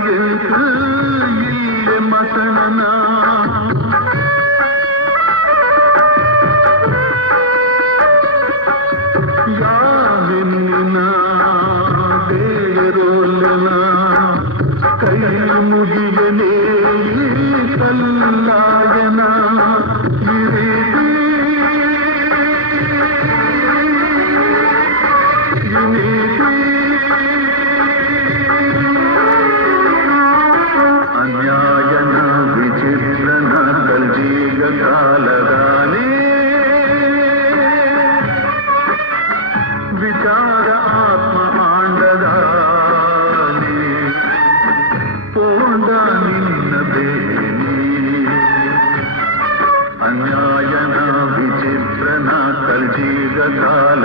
அழகுக்கு இல்லை ದೀರ್ಘಕಾಲ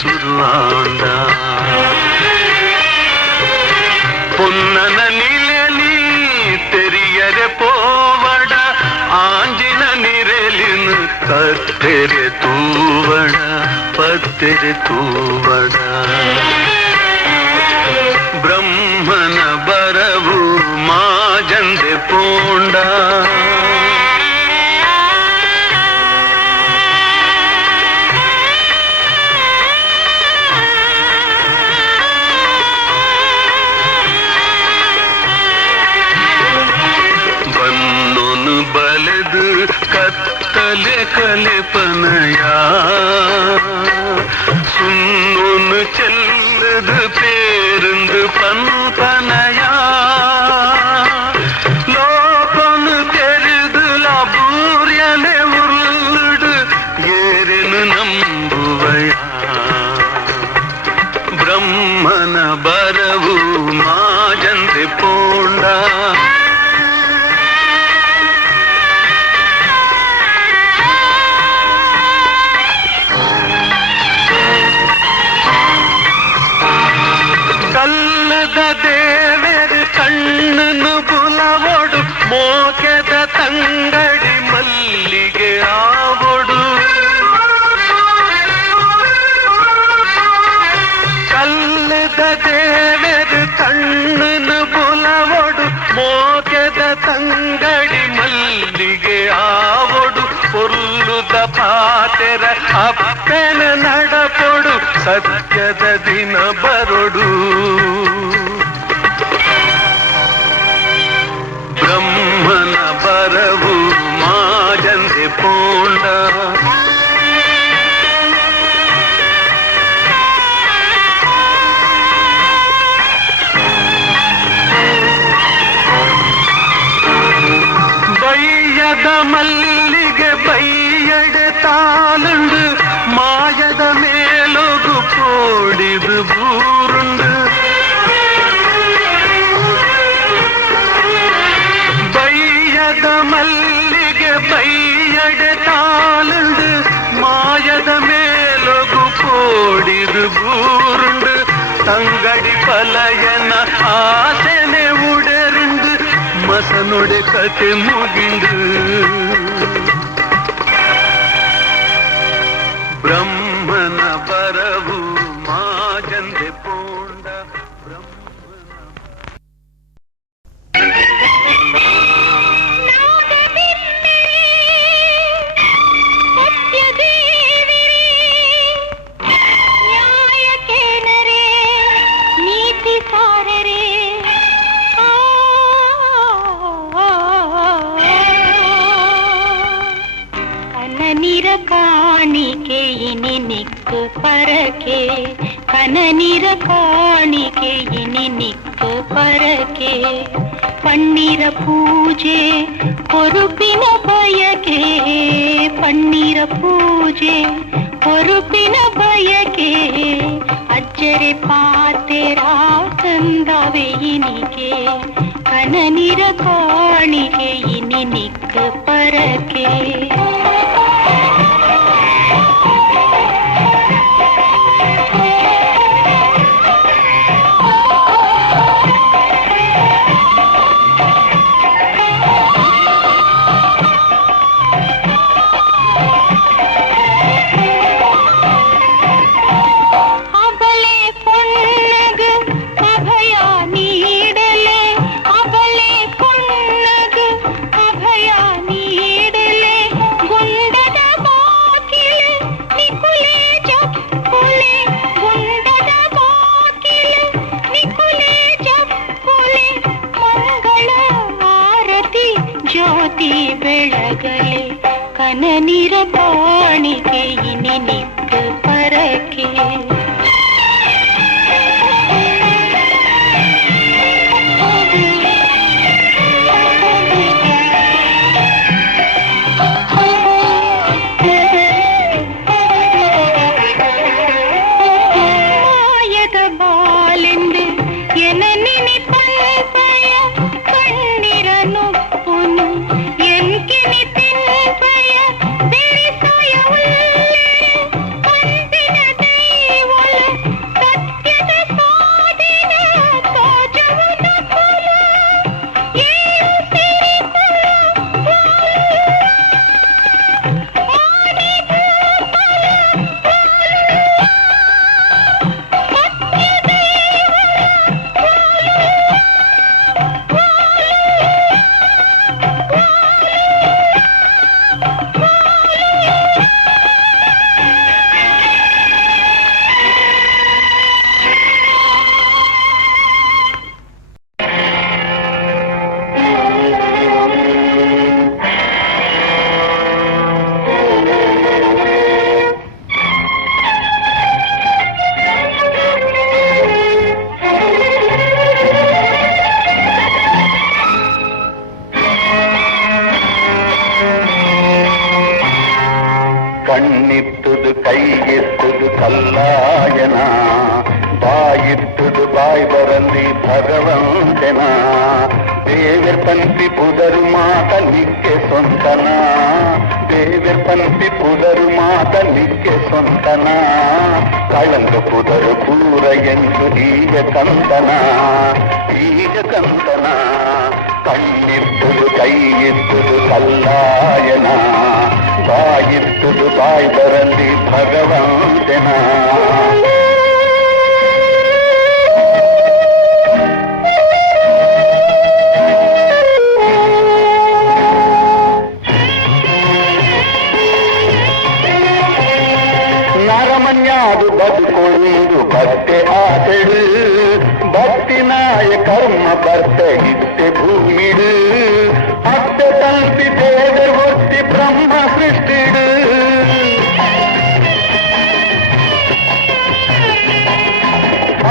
ಸುರುವಾಂಡ பொன்னன நிழலி தெரியற போவட. ஆஞ்சின நிரலின் கத்தெரு தூவட பத்தெரு தூவட. பிரம்மன பரவு மாஜந்து போண்டா. கலிப்பனையா சுன்னொன்னு செல்லுது பேருந்து பண்பனையா லோபனு தெரிதுல பூரியனை உருளுடு ஏறினு நம்புவையா பிரம்மன பரவு மாஜந்தி போண்டா ಸತ್ಯದ ದಿನ ಬರಡು ಕತೆ ಮುಗಿಂದು ಬ್ರಹ್ಮನ ಬರವು ಮಾಜಂದೆ ಪೋಂಡ ಬ್ರಹ್ಮ நிற்க ಬೀಜ ಕಂತನ ಕಣ್ಣಿದ್ದುದು ಕೈಯಿದ್ದುದು ಕಲ್ಲಾಯನ ಬಾಯಿದ್ದುದು ಬಾಯ್ದರಲ್ಲಿ ಭಗವಂತನ ನರಮನ್ಯಾದು ಬದುಕು ನೀಡು ಬಟ್ಟೆ ಆತಡು ಕರ್ಮ ಬರ್ತ ಇತ್ತೆ ಭೂಮಿಡು ಅತ್ತೆ ತಲ್ಪಿ ದೇವರ್ ಒತ್ತಿ ಬ್ರಹ್ಮ ಸೃಷ್ಟಿಡು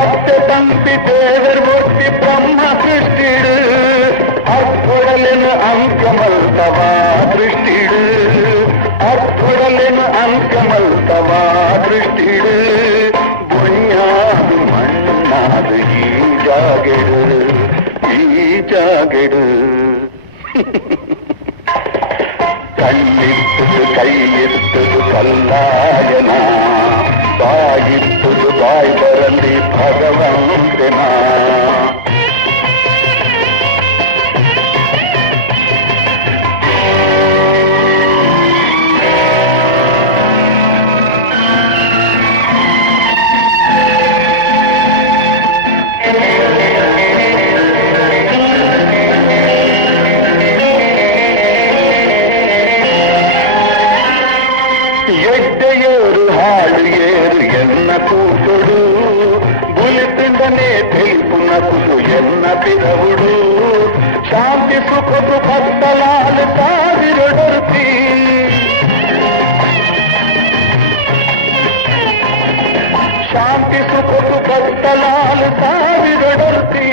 ಅತ್ತೆ ತಂಪಿ ದೇವರ್ ಒತ್ತಿ ಬ್ರಹ್ಮ ಸೃಷ್ಟಿಡು ಅರ್ಥೊಡಲೆನು ಅಂಕಮಲ್ತವಾ ದೃಷ್ಟಿಡು ಅರ್ಥೊಡಲೆನು ಅಂಕಮಲ್ತವಾ ದೃಷ್ಟಿಡು சாகடு கண்ணிட்டது கையிட்டது கல்லாயனா. பாயிட்டது பாய் பரந்தி பகவந்தனா వెంటనే తెలుపునకు ఎన్న పిదవుడు శాంతి సుఖపు భక్తలాలు తారిరొడరుతి శాంతి సుఖపు భక్తలాలు తారిరొడరుతి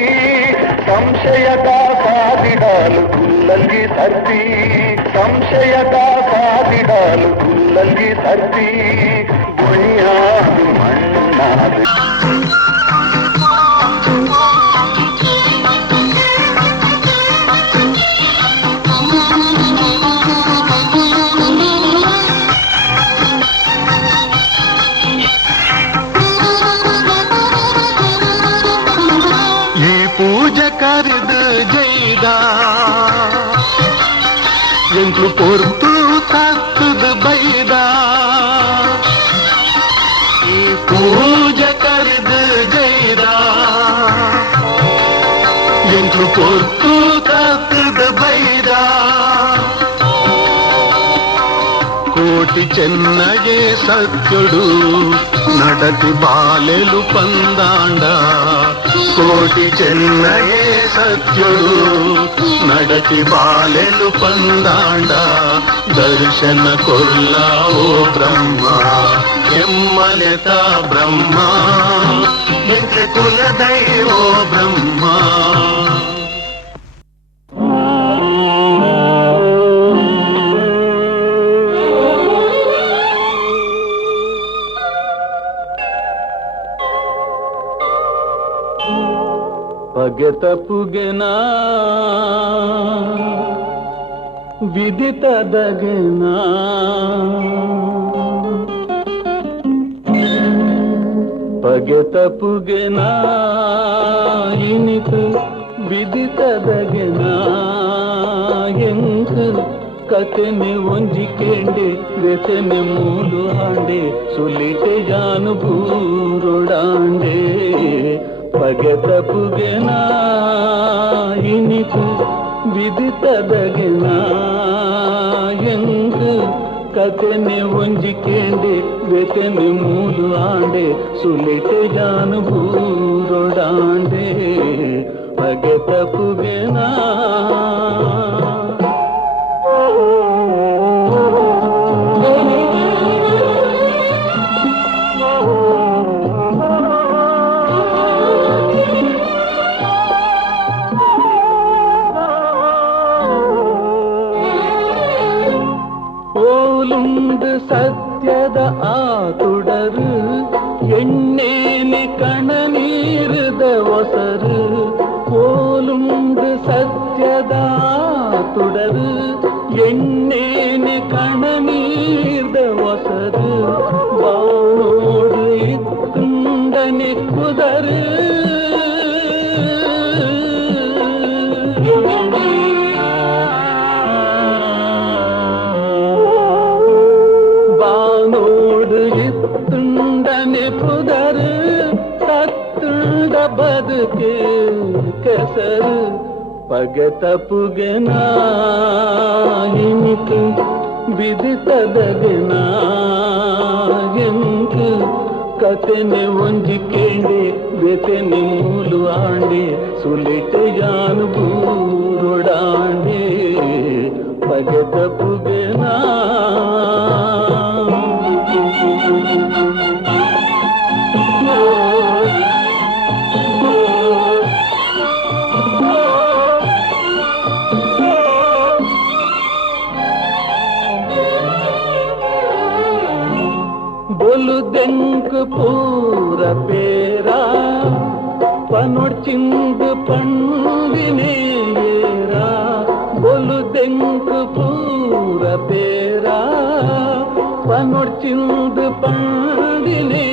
సంశయద సాదిడాలు కుల్లల్లి సర్ది సంశయద సాదిడాలు కుల్లల్లి సర్ది గుణ్యాది మన్నాది. ಕರೆದು ಜೈದ ಎಂಟ್ಲು ಪೊರ್ತು ತತ್ತದು ಬೈದ ಈ ಪೂಜೆ ಕರೆದು ಜೈದ ಎಂಟ್ಲು ಪೊರ್ತು ತತ್ತದು ಬೈದ కోటి చెన్నయే సత్యుడు నడతి బాలెలు పందాండ. కోటి చెన్నయే సత్యుడు నడతి బాలెలు పందాండ. దర్శన కొల్లా ఓ బ్రహ్మ ఎమ్మలెత బ్రహ్మ. కుల దైవో బ్రహ్మ. ಪಗೆತ ಪುಗೆನ ವಿದಿತದಗೆನ ಪಗೆತ ಪುಗೆನ ಇನಿತು ವಿದಿತದಗೆನ ಎಂಕು ಕತೆನೆ ಒಂಜಿಕೆಂಡೆ ಬೆಸನೆ ಮೂಲು ಹಾಂಡೆ ಸುಲಿಟೆ ಜಾನು ಬೂರೊಡಾಂಡೆ ಪಗೆತ ಪುಗೆನ ಇನಿತು ವಿದಿತದಗೆನ ಎಂಕು ಕತೆನೆ ಒಂಜಿಕೆಂಡೆ ಬೆಸನೆ ಮೂಲು ಆಂಡೆ ಸುಲಿಟೆ ಜಾನು ಬೂರೊಡಾಂಡೆ ಪಗೆತ ಪಗೆತ ಪುಗೆನ ಇನಿತು ಬಿದಿತದಗೆನ ಎಂಕು ಕತೆನೆ ಒಂಜಿಕೇಂಡೆ ಬೆತೆನೆ ಮೂಲು ಆಂಡೆ ಸುಲಿಟೆ ಜಾನು ಬೂರೊಡಾಂಡೆ ಪಗೆತ ಪುಗೆನಾ దెంకు పూర పేరా పనొడ్చిందు పండినేరా బొలు దెంకు పూర పేరా పనొడ్చిందు పండినేరా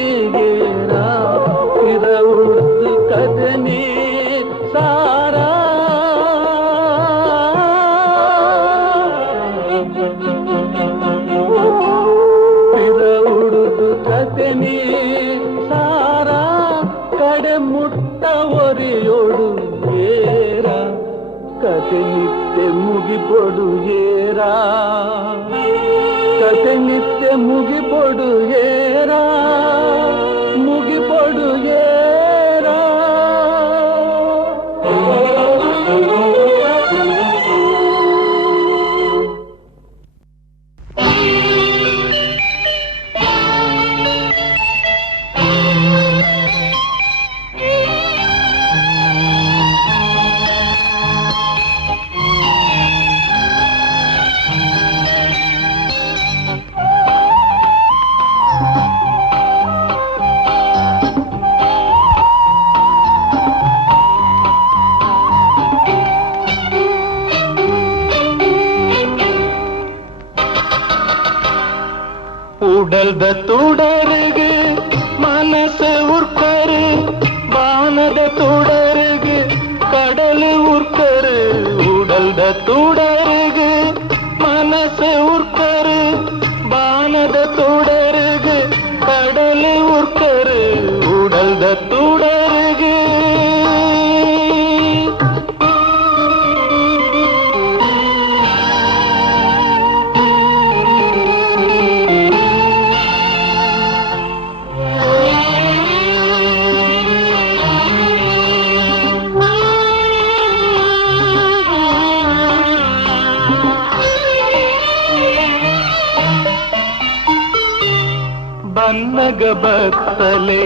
ಬನ್ನಗ ಬತ್ತಲೆ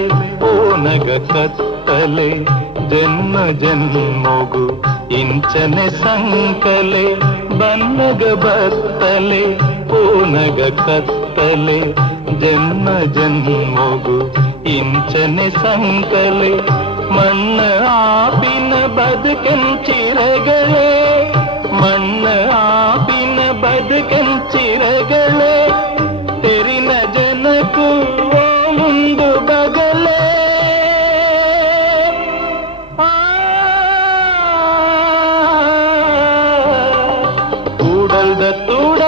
ಓನಗ ಕತ್ತಲೆ ಜನ್ಮ ಜನ್ಮಗು ಇಂಚನೆ ಸಂಕಲೆ ಬನ್ನಗ ಬತ್ತಲೆ ಓನಗ ಕತ್ತಲೆ ಜನ್ಮ ಜನ್ಮಗು ಇಂಚನೆ ಸಂಕಲೆ ಮಣ್ಣ ಆಪಿನ ಬದುಕೆಂಚಿರಗಳೇ ಮಣ್ಣ ಆಪಿನ ಬದುಕೆಂಚಿರಗಳೇ ತೆರಿನ ಜನಕು ಓ அந்த தூட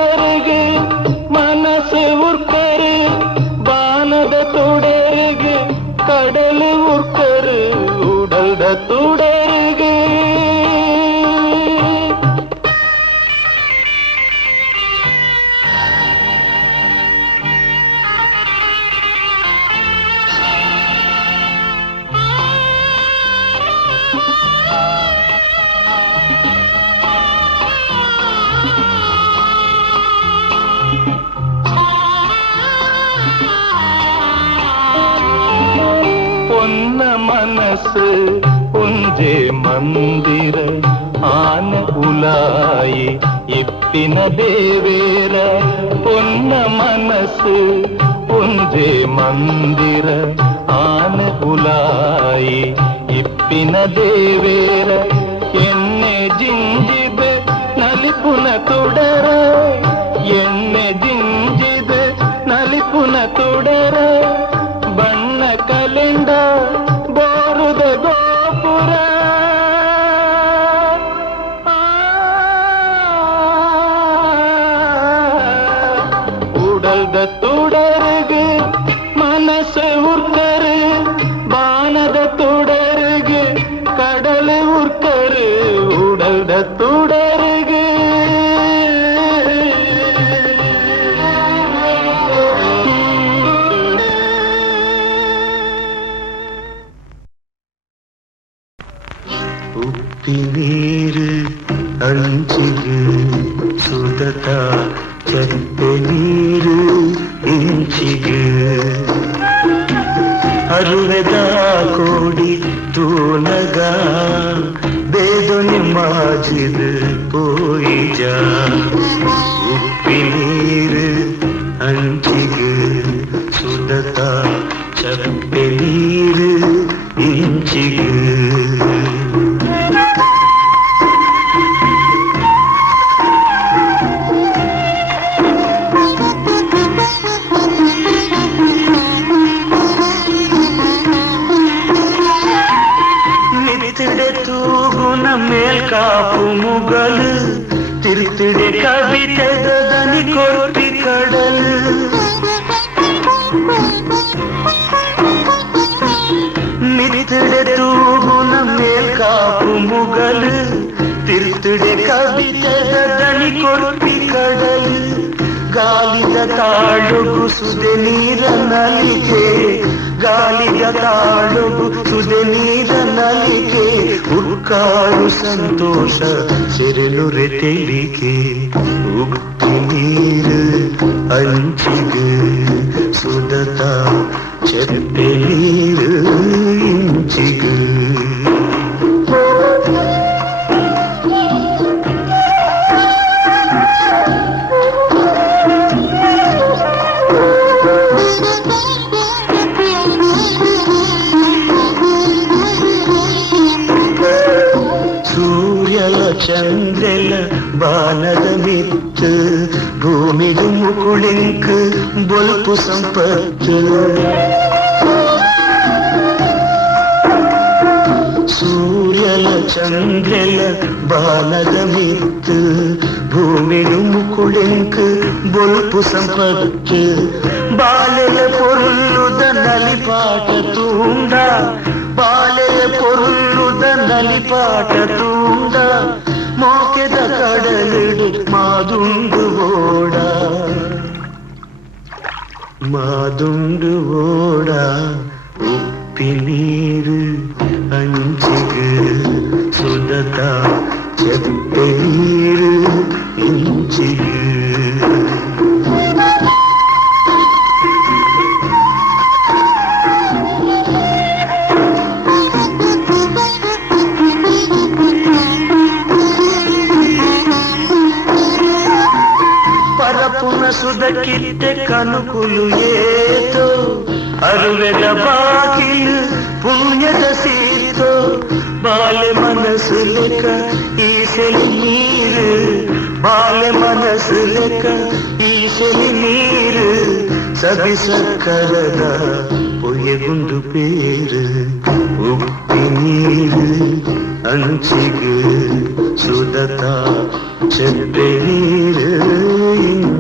ರಾಜೇ ಮಂದಿರ ಆನ ಉಲಾಯಿ ಇಪ್ಪಿನ ದೇವೇರ ಪೊನ್ನ ಮನಸ್ಸು ಪುಂಜೆ ಮಂದಿರ ಆನ ಉಲಾಯಿ ಇಪ್ಪಿನ ದೇವೇರ ಎಣ್ಣೆ ಜಿಂಜಿದ ನಲಿಪುನ ತೊಡರ ಎಣ್ಣೆ ದಾಟ ಚರಿತೆ ನೀರು ಇಂಚಿಗೆ ಅರುವೆದ ಕೋಡಿ ತೂನಗ ಬೇದೊನಿ ಮಾಜಿದು ಪೋಯಿಜ ಉಪ್ಪಿ ನೀರು ತಿರುತಿಡೆ ಕವಿತೆದ ದನಿ ಕೊಟ್ಟಿ ಕಡಲು ನಿತ್ತಿಡೆ ತೂಗುನ ಮೇಲ್ಕಾಪು ಮುಗಲು ತಿರುತಿಡೆ ಕವಿತೆದ ದನಿ ಕೊಟ್ಟಿ ಕಡಲು ಗಾಲಿಗ ತಾಳುಗು ಸುದೆ ನೀರ ನಲಿಗೆ ಗಾಲಿಗ ತಾಳುಗು ಸುದೆ ನೀರ ನಲಿಗೆ ಉಕ್ಕಾರು ಸಂತೋಷ ಸೆರೆಲು ರೆತೆಲಿಗೆ ಉಪ್ಪಿ ನೀರು ಅಂಚಿಗೆ ಸುದತ ಚೆಪ್ಪೆ ನೀರು భూమిది ముకుళింకు బొలుపు సంపత్తులు సూర్యల చంద్రల బాలద మిత్తు భూమిడు ముకుళింకు బొలుపు సంపత్తు బాలయ పొరులుద నలిపాట తూండా బాలయ పొరులుద నలిపాట తూండా നോക്കിത കടലിൽ മാതുണ്ട് ഓട മാതുണ്ട് ഓട ഉപ്പിനീര് അഞ്ചിക്ക് സുതത ചെപ്പനീര് ഇഞ്ചിക്ക് ಕಿತ್ತೆ ಕನುಕುಲು ಏತೋ ಅರುವೆದ ಬಾಗಿಲು ಪುಣ್ಯದ ಸೀತೋ ಬಾಲೆ ಮನಸ್ಸು ಲೆಕ್ಕ ಈಸಲಿ ನೀರು ಬಾಲೆ ಮನಸ್ಸು ಲೆಕ್ಕ ಈಸಲಿ ನೀರು ಸವಿ ಸಕ್ಕರದ ಪೊಯಗುಂದು ಪೇರು ಉಪ್ಪಿ ನೀರು ಅಂಚಿಗೆ ಸುದತ ചെപ്പേരീരയും